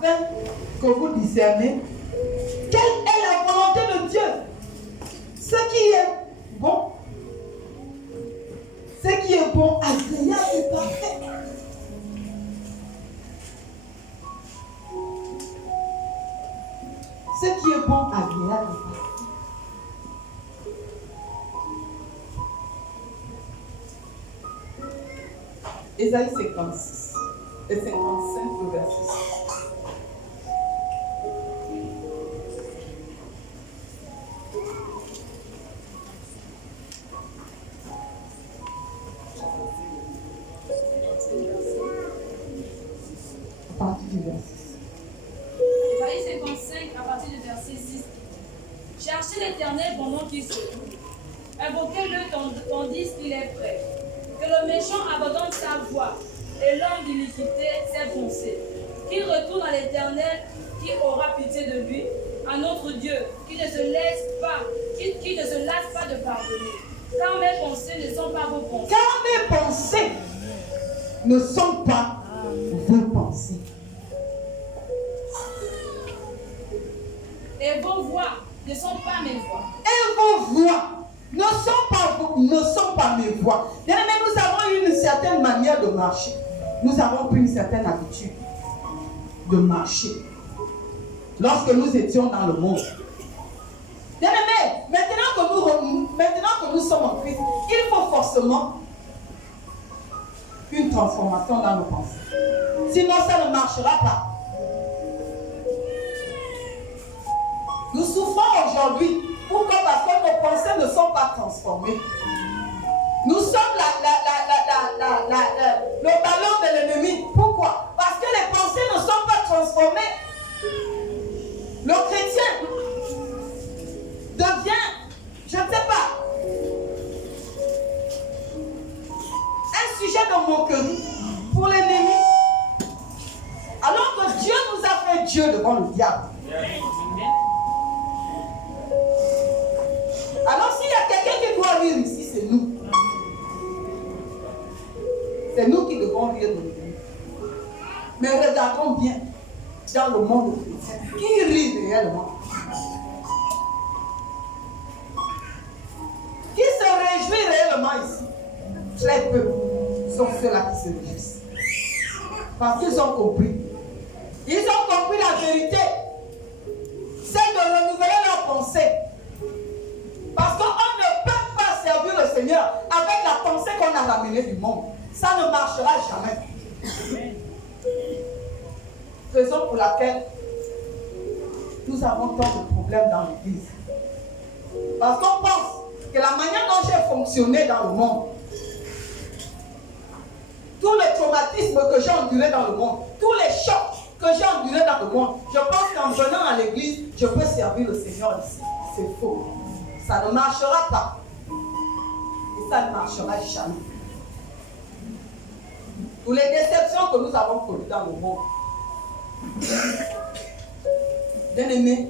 Que vous discernez quelle est la volonté de Dieu, ce qui est bon, agréable et parfait. Ce qui est bon, agréable et parfait. Ésaïe 56 et 55, le verset 6. À partir du verset 6. Ésaïe 55, à partir du verset 6. Cherchez l'Éternel pendant qu'il se trouve. Invoquez-le tandis qu'il est prêt. Que le méchant abandonne sa voie et l'homme d'iniquité ses pensées. Qu'il retourne à l'Éternel qui aura pitié de lui, à notre Dieu, qui ne se lasse pas de pardonner. Car mes pensées ne sont pas vos pensées. Car mes pensées ne sont pas vos pensées. Et vos voix ne sont pas mes voix. Et vos voix ne sont pas mes voix. Bien-aimés, nous avons une certaine manière de marcher. Nous avons pris une certaine habitude de marcher. Lorsque nous étions dans le monde. Bien-aimés, maintenant que nous sommes en Christ, il faut forcément une transformation dans nos pensées. Sinon, ça ne marchera pas. Nous souffrons aujourd'hui. Pourquoi? Parce que nos pensées ne sont pas transformées. Nous sommes le ballon de l'ennemi. Pourquoi? Parce que les pensées ne sont pas transformées. Le chrétien devient, je ne sais pas, un sujet de moquerie pour l'ennemi. Alors que Dieu nous a fait Dieu devant le diable. Alors s'il y a quelqu'un qui doit rire ici, c'est nous. C'est nous qui devons rire de l'ennemi. Mais regardons bien dans le monde chrétien. Qui rit réellement? Qui se réjouit réellement ici? Très peu sont ceux-là qui se réjouissent. Parce qu'ils ont compris. Ils ont compris la vérité. C'est de renouveler leurs pensées. Parce qu'on ne peut pas servir le Seigneur avec la pensée qu'on a ramenée du monde. Ça ne marchera jamais. Raison pour laquelle nous avons tant de problèmes dans l'église. Parce qu'on pense que la manière dont j'ai fonctionné dans le monde, tous les traumatismes que j'ai endurés dans le monde, tous les chocs que j'ai endurés dans le monde, je pense qu'en venant à l'église, je peux servir le Seigneur ici. C'est faux. Ça ne marchera pas. Et ça ne marchera jamais. Pour les déceptions que nous avons connues dans le monde, bien aimé,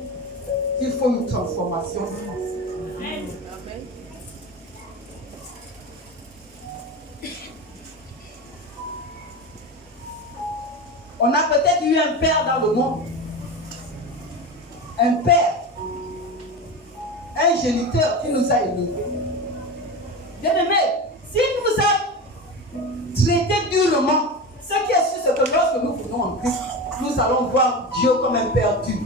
il faut une transformation. On a peut-être eu un père dans le monde. Un père. Un géniteur qui nous a élevés. Bien aimé, s'il nous a traités durement, ce qui est sûr, c'est que lorsque nous venons en Christ, nous allons voir Dieu comme un père dur.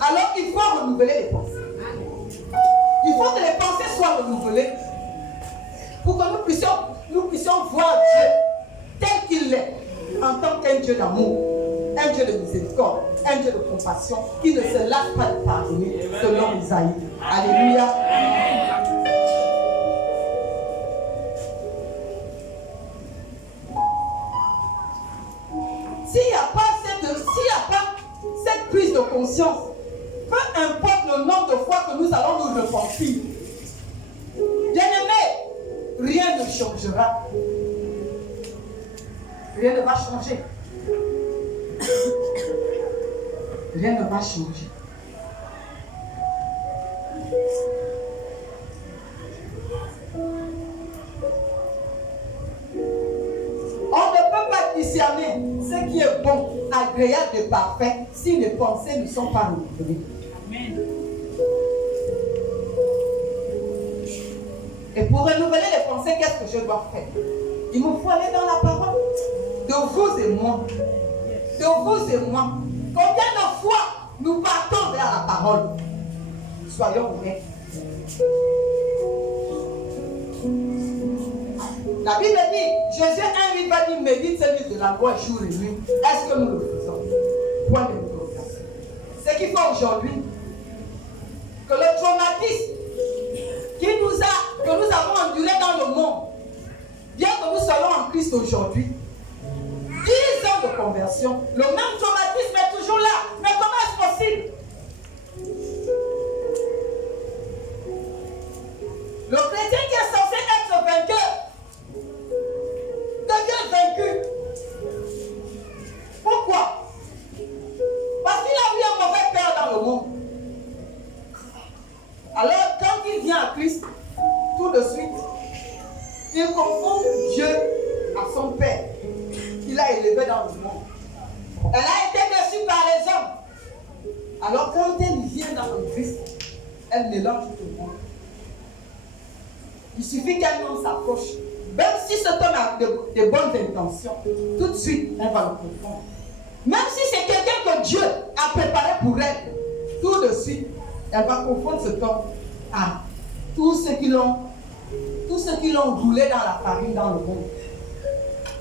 Alors il faut renouveler les pensées. Il faut que les pensées soient renouvelées pour que nous puissions voir Dieu tel qu'il est, en tant qu'un Dieu d'amour, un Dieu de miséricorde, un Dieu de compassion, qui ne se lasse pas de pardonner, selon Isaïe. Alléluia. S'il n'y a pas cette prise de conscience, peu importe le nombre de fois que nous allons nous repentir, bien-aimé, rien ne changera. Rien ne va changer. Rien ne va changer. On ne peut discerner ce qui est bon, agréable et parfait si les pensées ne sont pas renouvelées. Amen. Et pour renouveler les pensées, qu'est-ce que je dois faire? Il me faut aller dans la parole. De vous et moi. De vous et moi. Combien de fois nous partons vers la parole? Soyons honnêtes. La Bible dit, Jésus 1 va dire, médite ce livre de la loi jour et nuit. Est-ce que nous le faisons? Point d'interrogation. Ce qu'il faut aujourd'hui, que le traumatisme que nous avons enduré dans le monde, bien que nous soyons en Christ aujourd'hui, 10 ans de conversion, le même traumatisme est toujours là. Mais comment est-ce possible? Le chrétien qui est censé être vainqueur devient vaincu. Pourquoi? Parce qu'il a eu un mauvais père dans le monde. Alors, quand il vient à Christ, tout de suite, il confond Dieu à son père qu'il a élevé dans le monde. Elle a été déçue par les hommes. Alors, quand elle vient dans le Christ, elle mélange tout le monde. Il suffit qu'un homme s'approche. Même si cet homme a de bonnes intentions, tout de suite, elle va le confondre. Même si c'est quelqu'un que Dieu a préparé pour elle, tout de suite, elle va confondre cet homme à tous ceux qui l'ont roulé dans la farine dans le monde.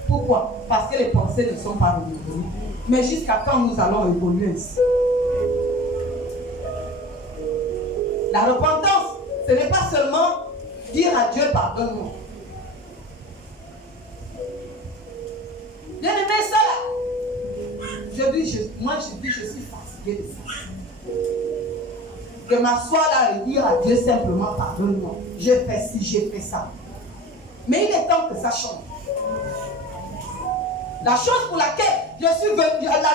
Pourquoi? Parce que les pensées ne sont pas renouvelées. Mais jusqu'à quand nous allons évoluer ainsi? La repentance, ce n'est pas seulement dire à Dieu pardonne-moi. Bien aimé, ça là, je suis fatigué de ça. De m'asseoir là et dire à Dieu simplement pardonne-moi. J'ai fait ci, j'ai fait ça. Mais il est temps que ça change. La chose pour laquelle je suis venu, la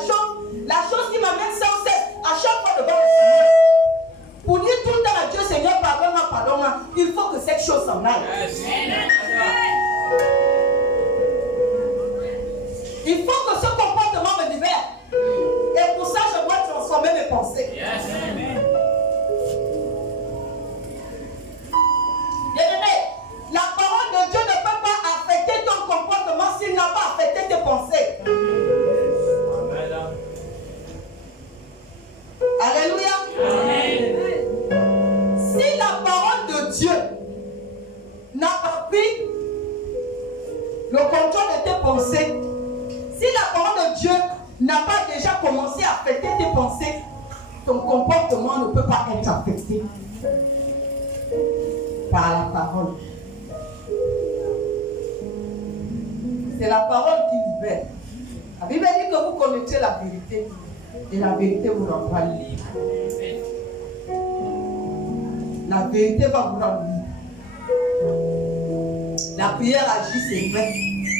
chose qui m'amène sans cesse à chaque fois devant le Seigneur, pour dire tout le temps à Dieu, Seigneur, pardonne-moi, pardonne-moi, il faut que cette chose s'en aille. Yes. Il faut que ce comportement me libère. Et pour ça, je dois transformer mes pensées. Yes. Bien-aimé, la parole de Dieu ne peut pas affecter ton comportement s'il n'a pas affecté tes pensées. Amen. Alléluia. Amen. Si la parole de Dieu n'a pas pris le contrôle de tes pensées, si la parole de Dieu n'a pas déjà commencé à affecter tes pensées, ton comportement ne peut pas être affecté par la parole. C'est la parole qui libère. La Bible dit que vous connaissez la vérité et la vérité vous rendra libre. La vérité va vous rendre libre. La prière agit, c'est vrai,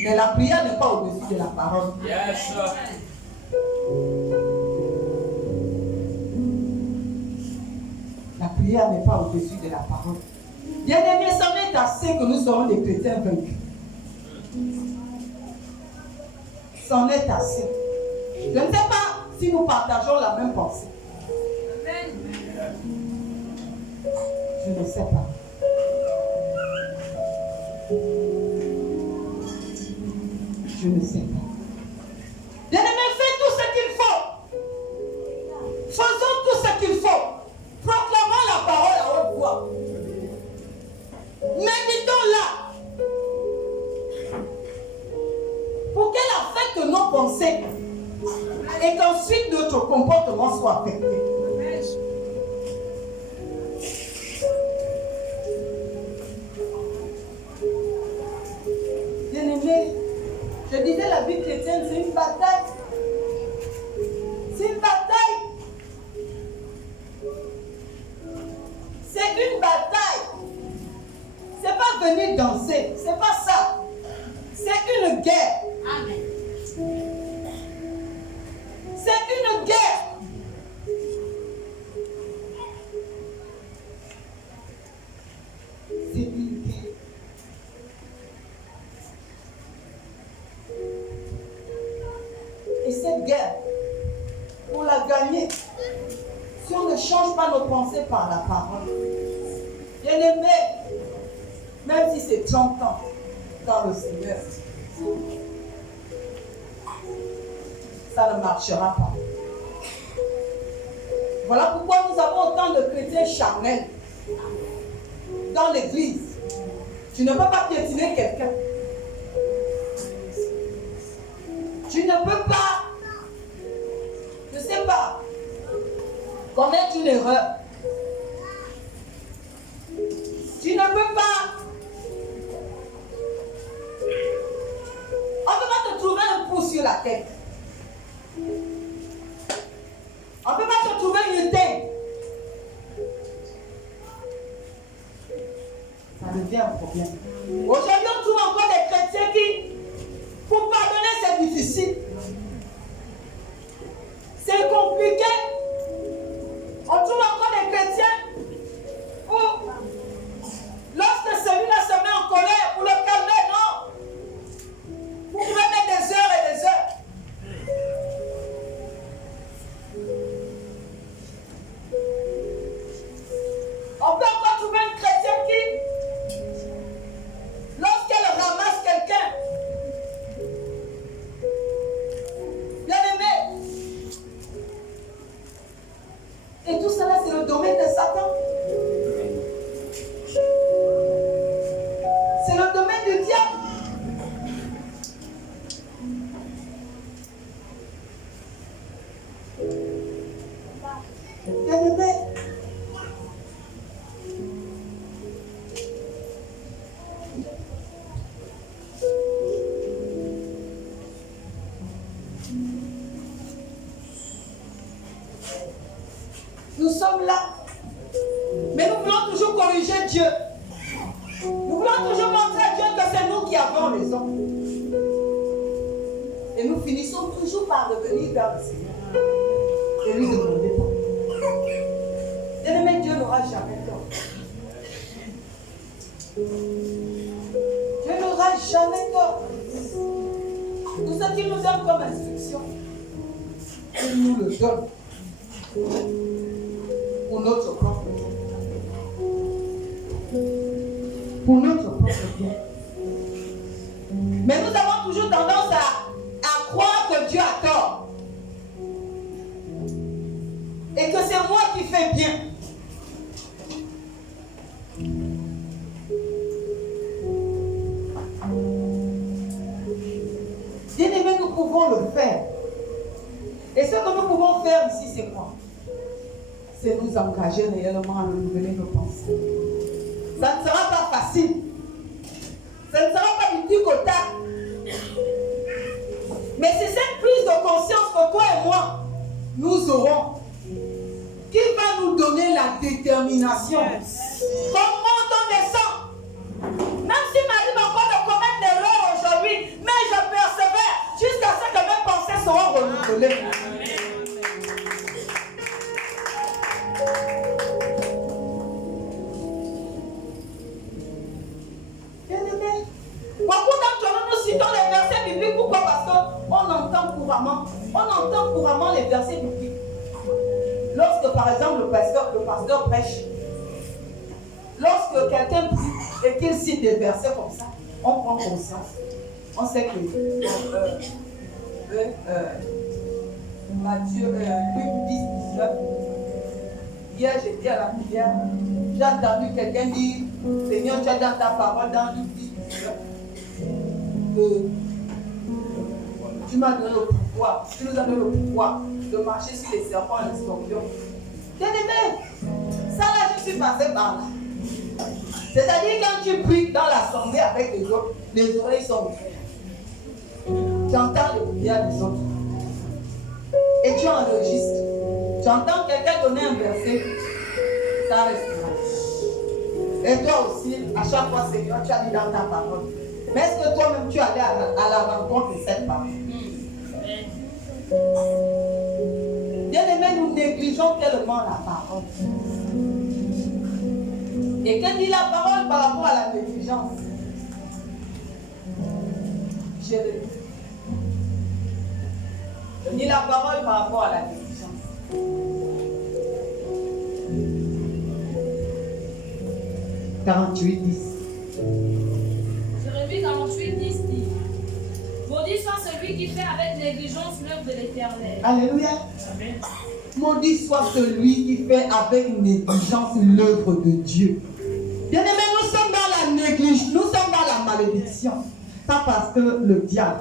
mais la prière n'est pas au-dessus de la parole. Yes. La prière n'est pas au-dessus de la parole. Bien-aimés, ça m'est assez que nous serons des chrétiens vaincus. C'en est assez. Je ne sais pas si nous partageons la même pensée. Je ne sais pas. Je ne sais pas. Bien-aimés, faites tout ce qu'il faut. Faisons tout ce qu'il faut. Proclamons la parole à haute voix. Méditons-la. Pour qu'elle affecte nos pensées et qu'ensuite notre comportement soit affecté. Bien-aimé, je disais la vie chrétienne, c'est une bataille. C'est une bataille. C'est une bataille. C'est pas venir danser, c'est pas ça. C'est une guerre. Amen. C'est une guerre. C'est une guerre. cette guerre, pour la gagner, si on ne change pas nos pensées par la parole, bien-aimé, même si c'est 30 ans dans le Seigneur, ça ne marchera pas. Voilà pourquoi nous avons autant de chrétiens charnels dans l'église. Tu ne peux pas piétiner quelqu'un. Tu ne peux pas, je ne sais pas, commettre une erreur. Tu ne peux pas. On ne peut pas te trouver un pouce sur la tête. On ne peut pas te trouver une tête. Ça devient un problème. Aujourd'hui, on trouve encore des chrétiens qui, pour pardonner, c'est difficile. C'est compliqué. On trouve encore des chrétiens où, lorsque celui-là se met en colère, pour le calmer, non. Vous pouvez mettre des heures et des heures. On peut encore trouver une chrétienne qui, lorsqu'elle ramasse quelqu'un, bien aimé, et tout cela c'est le domaine de Satan. C'est le domaine du diable. Bien aimé, nous sommes là, mais nous voulons toujours corriger Dieu. Nous voulons toujours montrer à Dieu que c'est nous qui avons raison. Et nous finissons toujours par revenir vers le Seigneur et lui demander pardon. Bien-aimé, Dieu n'aura jamais tort. Dieu n'aura jamais tort. Tout ce qu'il nous donne comme instruction, il nous le donne pour notre propre bien. Pour notre propre bien. Mais nous avons toujours tendance à croire que Dieu a tort. Et que c'est moi qui fais bien. Bien-aimés, nous pouvons le faire. Et ce que nous pouvons faire ici, c'est quoi? C'est nous engager réellement à renouveler nos pensées. Ça ne sera pas facile. Ça ne sera pas du tic au tac. Mais c'est cette prise de conscience que toi et moi, nous aurons, qui va nous donner la détermination. Comme monte on descend. Même si m'arrive encore de commettre l'erreur aujourd'hui, mais je persévère jusqu'à ce que mes pensées seront renouvelées. Bien-aimés, beaucoup d'entre nous, nous citons les versets bibliques. Pourquoi? Parce qu'on entend couramment les versets bibliques. Lorsque par exemple le pasteur prêche, lorsque quelqu'un prie et qu'il cite des versets comme ça, on prend conscience. On sait que Matthieu, Luc 10, 19. Hier j'étais à la prière, j'ai entendu quelqu'un dire, Seigneur, tu as dans ta parole dans Luc 10, 19. Tu m'as donné le pouvoir, tu nous as donné le pouvoir de marcher sur les serpents et les scorpions. Bien-aimé, ça là, je suis passé par là. C'est-à-dire quand tu pries dans l'assemblée avec les autres, les oreilles sont ouvertes. Tu entends les prières des autres. Et tu enregistres. Tu entends quelqu'un donner un verset, ça reste là. Et toi aussi, à chaque fois, Seigneur, tu as dit dans ta parole. Mais est-ce que toi-même tu es allé à la rencontre de cette parole? Bien-aimés, nous négligeons tellement la parole. Et que dit la parole par rapport à la négligence? Je dis la parole par rapport à la négligence. Jérémie 48, 10 dit: maudit soit celui qui fait avec négligence l'œuvre de l'Éternel. Alléluia. Amen. Maudit soit celui qui fait avec négligence l'œuvre de Dieu. Bien-aimés, nous sommes dans la négligence, nous sommes dans la malédiction. Pas parce que le diable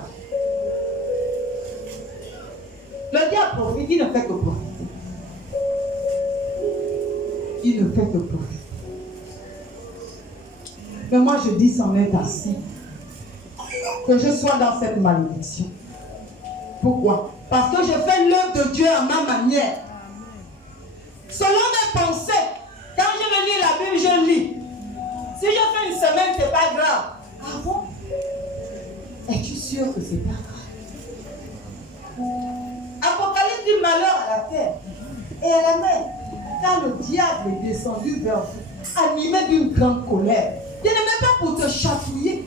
profite, il ne fait que profiter. Il ne fait que profiter. Mais moi je dis, c'en est assez. Que je sois dans cette malédiction. Pourquoi? Parce que je fais l'œuvre de Dieu à ma manière. Selon mes pensées. Quand je veux lire la Bible, je lis. Si je fais une semaine, c'est pas grave. Ah bon? Es-tu sûr que c'est pas grave? Apocalypse dit malheur à la terre et à la mer. Quand le diable est descendu vers vous, animé d'une grande colère. Il n'est même pas pour te chatouiller.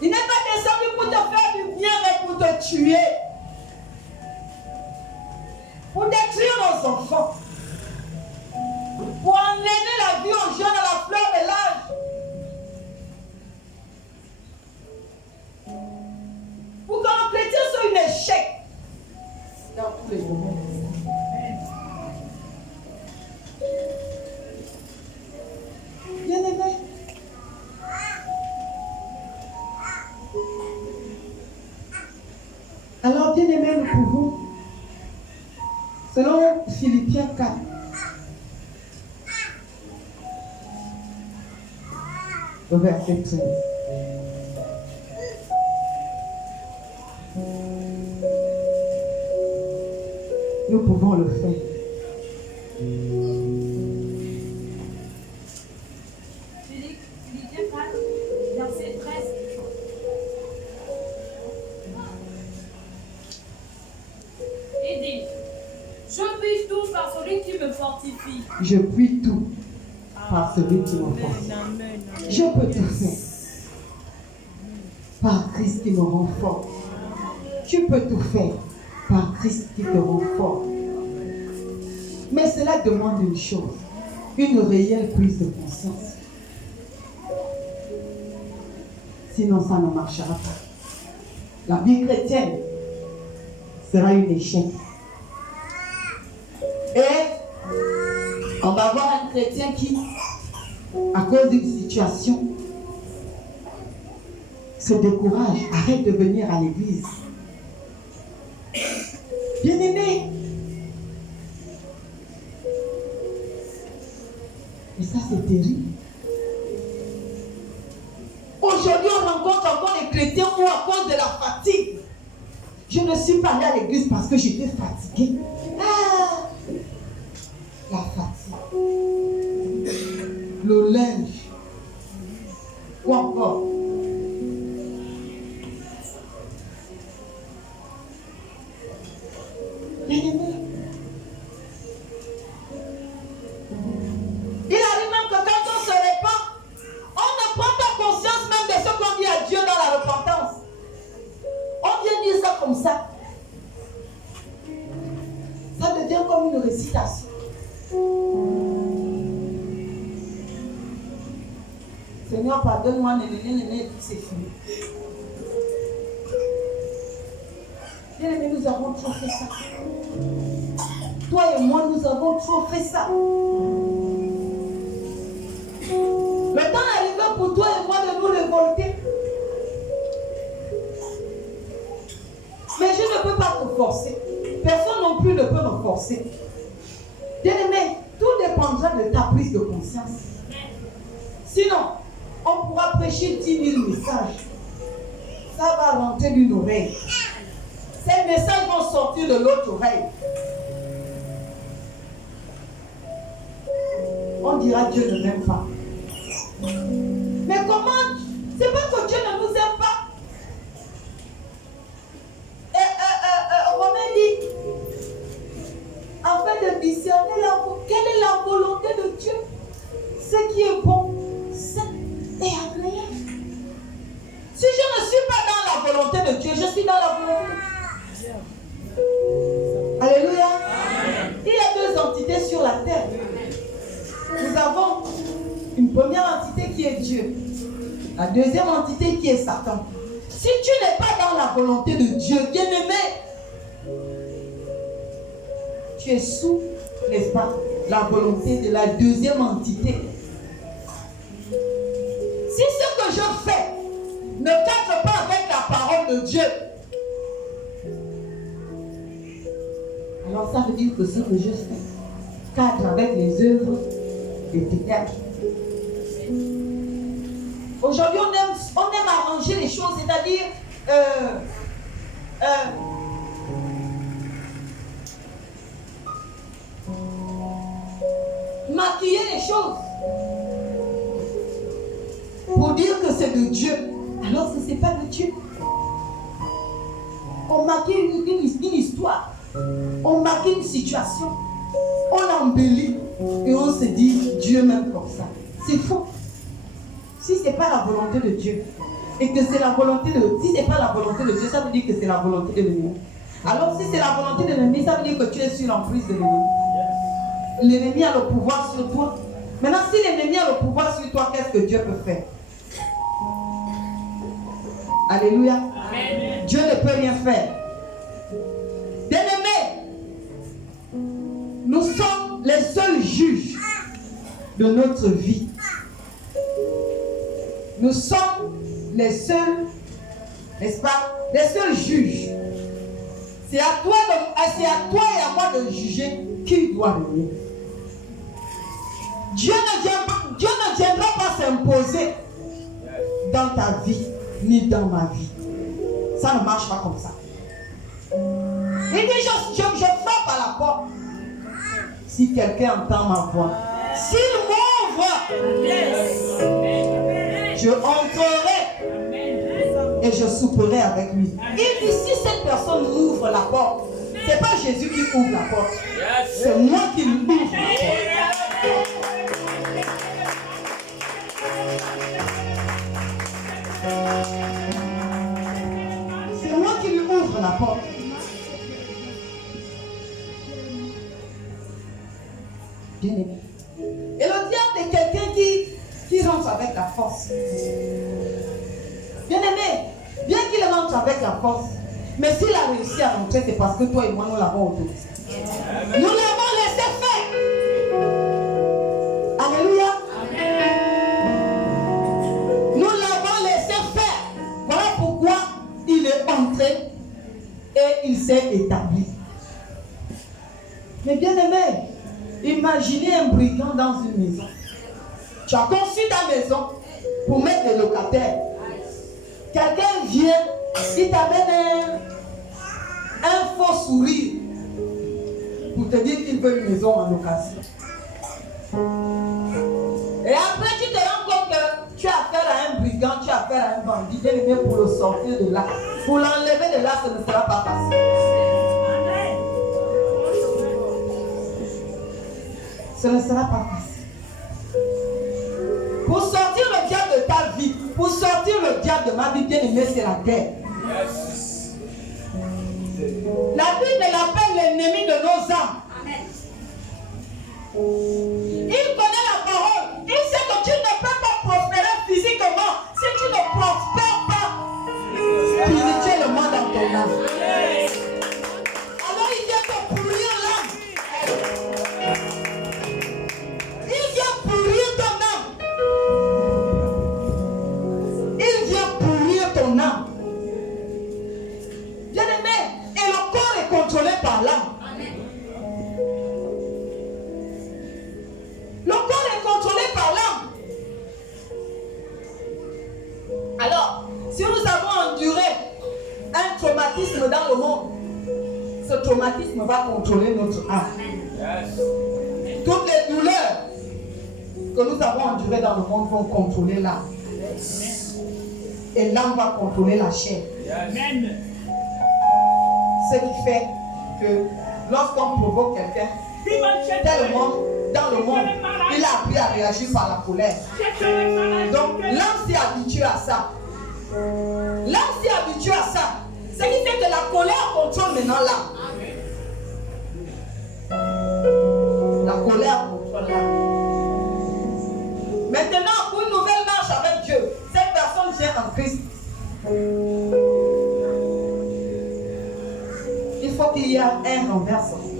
Il n'est pas descendu pour te faire du bien, mais pour te tuer. Pour détruire nos enfants. Pour enlever la vie aux jeunes à la fleur de l'âge. Pour que nos chrétiens soient un échec dans tous les domaines. Bien-aimés, alors bien-aimés, nous pouvons, selon Philippiens 4, au verset 13. Nous pouvons le faire. Philippiens 4, verset 13. Il dit: je puis tout par celui qui me fortifie. Je puis tout par celui qui me fortifie. Je peux tout faire par Christ qui me rend fort. Tu peux tout faire par Christ qui te rend fort. Mais cela demande une chose, une réelle prise de conscience. Sinon, ça ne marchera pas. La vie chrétienne sera un échec. Et on va voir un chrétien qui, à cause d'une situation, se décourage, arrête de venir à l'église. Bien-aimé, et ça c'est terrible. Aujourd'hui, on rencontre encore des chrétiens où à cause de la fatigue, je ne suis pas allé à l'église parce que j'étais fatiguée. Ah, la fatigue, le linge, ou encore bien-aimé. Il arrive même que quand on se répand, on ne prend pas conscience même de ce qu'on dit à Dieu dans la repentance. On vient dire ça comme ça. Ça devient comme une récitation. Seigneur, pardonne-moi, néné, c'est fini. Bien-aimés, nous avons trop fait ça. Toi et moi, nous avons trop fait ça. Le temps est arrivé pour toi et moi de nous révolter. Mais je ne peux pas te forcer. Personne non plus ne peut me forcer. Bien-aimé, tout dépendra de ta prise de conscience. Sinon, on pourra prêcher 10 000 messages. Ça va rentrer d'une oreille. Ces messages vont sortir de l'autre oreille. On dira Dieu ne m'aime pas. Mais comment? C'est pas que Dieu ne nous aime pas. Romain dit, afin de discerner quelle est la volonté de Dieu, ce qui est bon, sain et agréable. Si je ne suis pas dans la Je suis dans la volonté. Alléluia. Il y a deux entités sur la terre. Nous avons une première entité qui est Dieu. La deuxième entité qui est Satan. Si tu n'es pas dans la volonté de Dieu, bien-aimé, tu es sous, n'est-ce pas, la volonté de la deuxième entité. Si ce que je fais ne cadre pas avec la parole de Dieu, alors ça veut dire que ce que je fais cadre avec les œuvres des ténèbres. Aujourd'hui, on aime arranger les choses, c'est-à-dire maquiller les choses pour dire que c'est de Dieu, alors que ce n'est pas de Dieu. On maquille une histoire, on maquille une situation, on embellit et on se dit Dieu m'aime comme ça. C'est faux. Si ce n'est pas la volonté de Dieu et que c'est la volonté de... Si ce n'est pas la volonté de Dieu, ça veut dire que c'est la volonté de l'ennemi. Alors si c'est la volonté de l'ennemi, ça veut dire que tu es sur l'emprise de l'ennemi. L'ennemi a le pouvoir sur toi. Maintenant, si l'ennemi a le pouvoir sur toi, qu'est-ce que Dieu peut faire? Alléluia. Amen. Dieu ne peut rien faire. Bien-aimés, nous sommes les seuls juges de notre vie. Nous sommes les seuls, n'est-ce pas, les seuls juges. C'est à toi et à moi de juger qui doit régner. Dieu ne viendra pas s'imposer dans ta vie, ni dans ma vie. Ça ne marche pas comme ça. Il dit, je frappe à la porte. Si quelqu'un entend ma voix, s'il m'ouvre, je entrerai et je souperai avec lui. Il dit, si cette personne ouvre la porte, ce n'est pas Jésus qui ouvre la porte. C'est moi qui lui ouvre la porte. C'est moi qui lui ouvre la porte. Bien-aimé. Et le diable est quelqu'un qui rentre avec la force. Bien-aimé, bien qu'il rentre avec la force, mais s'il a réussi à rentrer, c'est parce que toi et moi, nous l'avons autorisé. Nous l'avons laissé faire. Alléluia. Nous l'avons laissé faire. Voilà pourquoi il est entré et il s'est établi. Mais bien-aimé, imaginez un brigand dans une maison. Tu as conçu ta maison pour mettre des locataires. Quelqu'un vient, il t'amène un faux sourire pour te dire qu'il veut une maison en location. Et après, tu te rends compte que tu as affaire à un brigand, tu as affaire à un bandit. Bien aimé, pour le sortir de là, pour l'enlever de là, ce ne sera pas facile. Ce ne sera pas facile. Pour sortir le diable de ta vie, pour sortir le diable de ma vie, bien aimé, c'est la guerre. La Bible l'appelle l'ennemi de nos âmes. Il connaît la parole. Il sait que tu ne peux pas prospérer physiquement si tu ne prospères pas spirituellement dans ton âme. Alors il vient te pourrir l'âme. Il vient pourrir ton âme. Il vient pourrir ton âme. Bien-aimé, et le corps est contrôlé par l'âme. Le corps est contrôlé par l'âme. Alors, si nous avons enduré un traumatisme dans le monde, ce traumatisme va contrôler notre âme. Toutes les douleurs que nous avons endurées dans le monde vont contrôler l'âme. Et l'âme va contrôler la chair. Ce qui fait que lorsqu'on provoque quelqu'un, tellement dans le monde, il a appris à réagir par la colère. Donc l'âme s'est habituée à ça. L'âme s'est habituée à ça. Ce qui fait que la colère contrôle maintenant l'âme. La colère contrôle l'âme. Maintenant, pour une nouvelle marche avec Dieu, cette personne vient en Christ. Il faut qu'il y ait un renversement.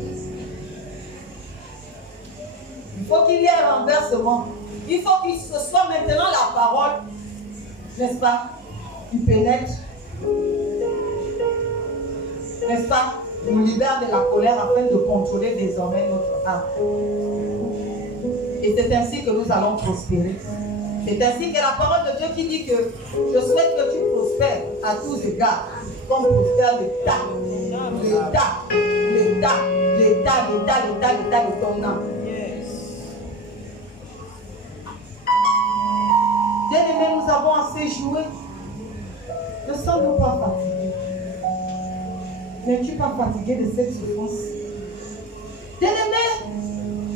Il faut qu'il y ait un renversement. Il faut que ce soit maintenant la parole, n'est-ce pas, qui pénètre, n'est-ce pas, nous libère de la colère afin de contrôler désormais notre âme. Et c'est ainsi que nous allons prospérer. C'est ainsi que la parole de Dieu qui dit que je souhaite que tu prospères à tous égards, comme prospère l'état de ton âme. Bien-aimés, nous avons assez joué. Ne sommes-nous pas fatigués? N'es-tu pas fatigué de cette souffrance? Bien-aimés,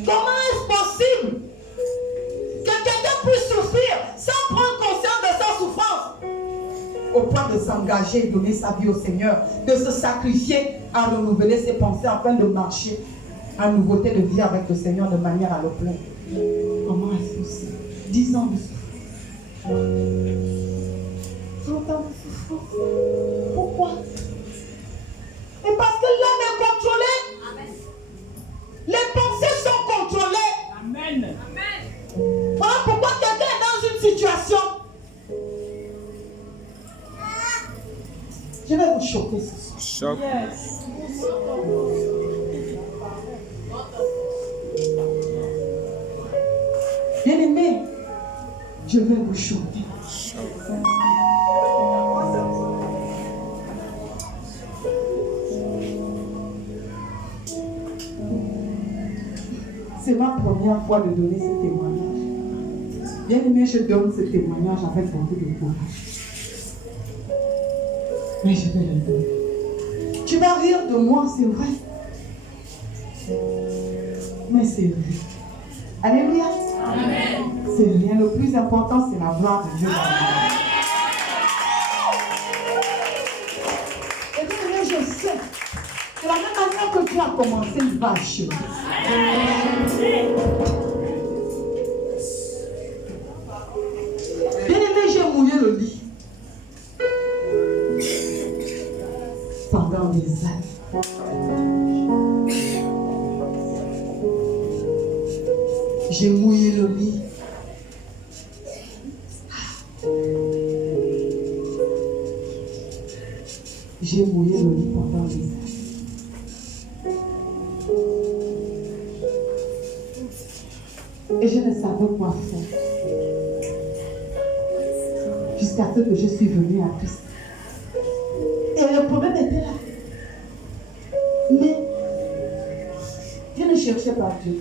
comment est-ce possible que quelqu'un puisse souffrir sans prendre conscience de sa souffrance, au point de s'engager et donner sa vie au Seigneur, de se sacrifier à renouveler ses pensées afin de marcher en nouveauté de vie avec le Seigneur de manière à le plaindre? Comment est-ce possible? 10 ans de souffrance. 30 ans de souffrance. Pourquoi? Et parce que l'homme est contrôlé. Amen. Les pensées sont contrôlées. Amen. Voilà pourquoi quelqu'un est dans une situation. Je vais vous choquer ce soir. Choc. Yes. Bien-aimé, je vais vous choquer. C'est ma première fois de donner ce témoignage. Bien-aimé, je donne ce témoignage avec beaucoup de courage. Mais je vais le donner. Tu vas rire de moi, c'est vrai. Mais c'est vrai. Alléluia. Amen. C'est rien. Le plus important, c'est la gloire de Dieu dans la vie. Et bien, je sais que la même manière que Dieu a commencé, il va achever. Bien aimé, j'ai mouillé le lit pendant des années. J'ai mouillé le lit. J'ai mouillé le lit pendant des années. Et je ne savais quoi faire. Jusqu'à ce que je suis venue à Christ. Et le problème était là. Mais je ne cherchais pas Dieu.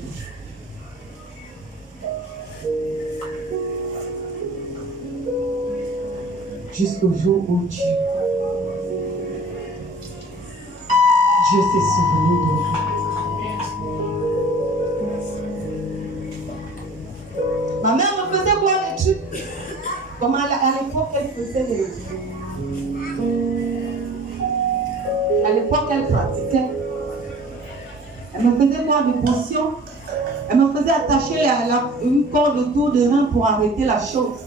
Jusqu'au jour où Dieu s'est souvenu de moi. Ma mère me faisait voir des trucs. Comme à l'époque, elle faisait des... À l'époque, elle pratiquait. Elle me faisait voir des potions. Elle me faisait attacher une corde autour de rein pour arrêter la chose.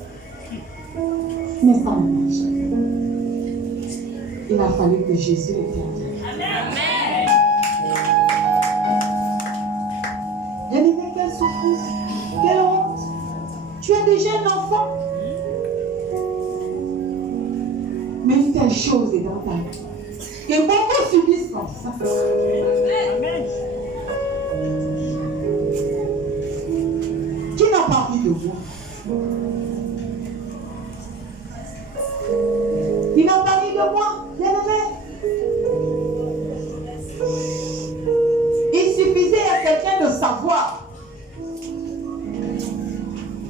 Mais ça ne marche pas. Il a fallu que Jésus intervienne. Amen. Bien-aimé, quelle souffrance, quelle honte. Tu es déjà un enfant. Mais une telle chose est dans ta vie. Et beaucoup subissent comme ça. Amen. Qui n'a pas envie de voir? Qui n'a pas envie de voir? Bien-aimé. Il suffisait à quelqu'un de savoir.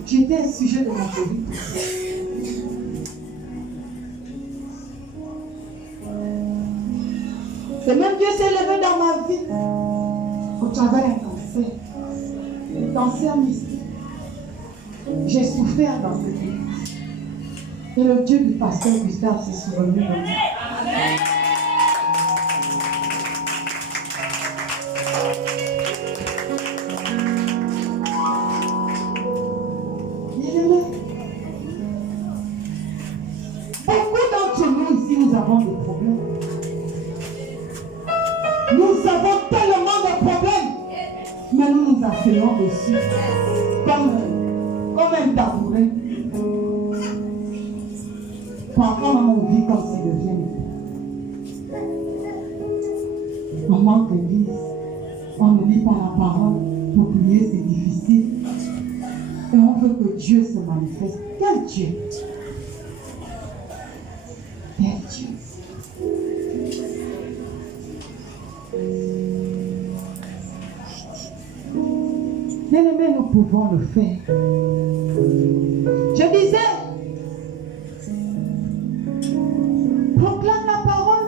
J'étais un sujet de mon folie. C'est même Dieu s'est levé dans ma vie au travers d'un cancer mystique. J'ai souffert dans cette vie. Et le Dieu du pasteur Gustave s'est souvenu de moi. Beaucoup d'entre nous ici, nous avons des problèmes. Nous avons tellement de problèmes. Mais nous nous asseyons dessus. Comme un tabouret. Parfois, on vit comme si de rien n'était. On manque d'église. On ne lit pas la parole. Pour prier, c'est difficile. Et on veut que Dieu se manifeste. Quel Dieu? Quel Dieu? Bien-aimés, nous pouvons le faire. Je disais, proclame la parole.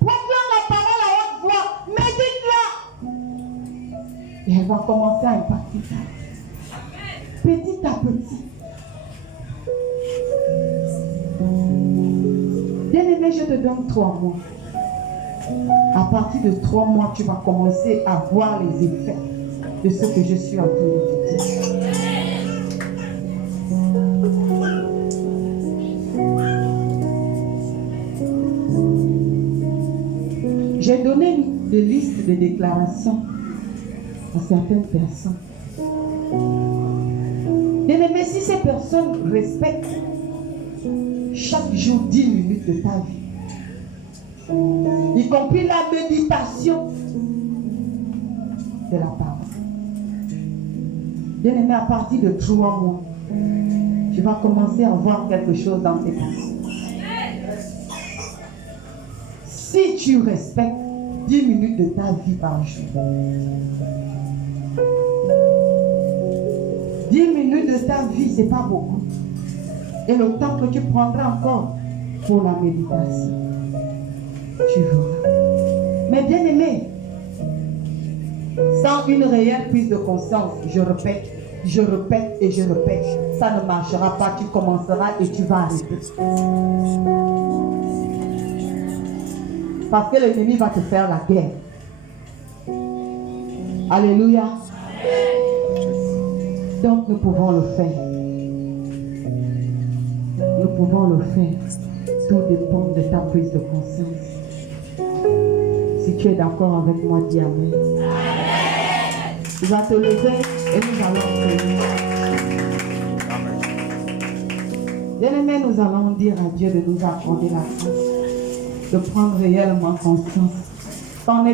Proclame la parole à haute voix. Médite-la. Et elle va commencer à impacter ta vie. Petit à petit. Bien-aimé, je te donne 3 mois. À partir de 3 mois, tu vas commencer à voir les effets de ce que je suis en train de te dire. J'ai donné des listes de déclarations à certaines personnes. Bien-aimé, si ces personnes respectent chaque jour 10 minutes de ta vie, y compris la méditation de la parole. Bien-aimé, à partir de 3 mois, tu vas commencer à voir quelque chose dans tes pensées. Si tu respectes 10 minutes de ta vie par jour, 10 minutes de ta vie, ce n'est pas beaucoup. Et le temps que tu prendras encore pour la méditation, tu verras. Mais bien aimé, sans une réelle prise de conscience, je répète et je répète, ça ne marchera pas. Tu commenceras et tu vas arrêter. Parce que l'ennemi va te faire la guerre. Alléluia. Donc nous pouvons le faire. Nous pouvons le faire. Tout dépend de ta prise de conscience. Si tu es d'accord avec moi, dis Amen. Tu vas te lever et nous allons prier. Bien-aimés, nous allons dire à Dieu de nous accorder la grâce, de prendre réellement conscience.